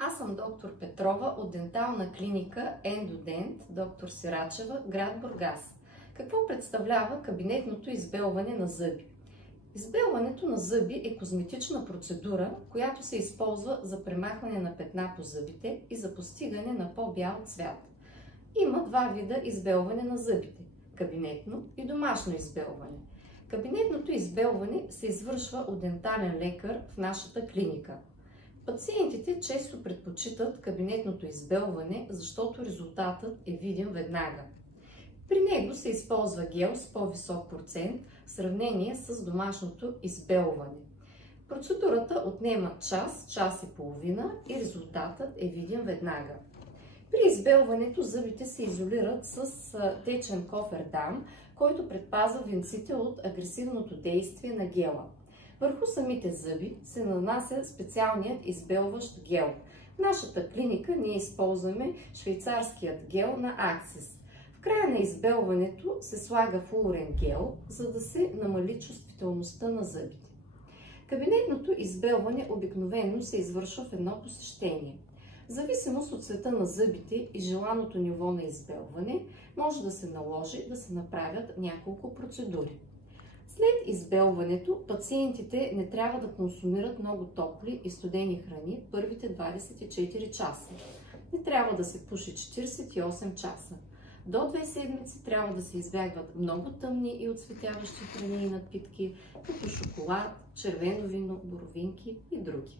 Аз съм доктор Петрова от дентална клиника Ендодент, доктор Сирачева, град Бургас. Какво представлява кабинетното избелване на зъби? Избелването на зъби е козметична процедура, която се използва за премахване на петна по зъбите и за постигане на по-бял цвят. Има два вида избелване на зъбите – кабинетно и домашно избелване. Кабинетното избелване се извършва от дентален лекар в нашата клиника. Пациентите често предпочитат кабинетното избелване, защото резултатът е видим веднага. При него се използва гел с по-висок процент в сравнение с домашното избелване. Процедурата отнема час и половина и резултатът е видим веднага. При избелването зъбите се изолират с течен кофердам, който предпазва венците от агресивното действие на гела. Върху самите зъби се нанася специалният избелващ гел. В нашата клиника ние използваме швейцарският гел на Аксис. В края на избелването се слага флуорен гел, за да се намали чувствителността на зъбите. Кабинетното избелване обикновено се извършва в едно посещение. В зависимост от цвета на зъбите и желаното ниво на избелване, може да се наложи да се направят няколко процедури. След избелването пациентите не трябва да консумират много топли и студени храни първите 24 часа. Не трябва да се пуши 48 часа. До 2 седмици трябва да се избягват много тъмни и оцветяващи храни и напитки, като шоколад, червено вино, боровинки и други.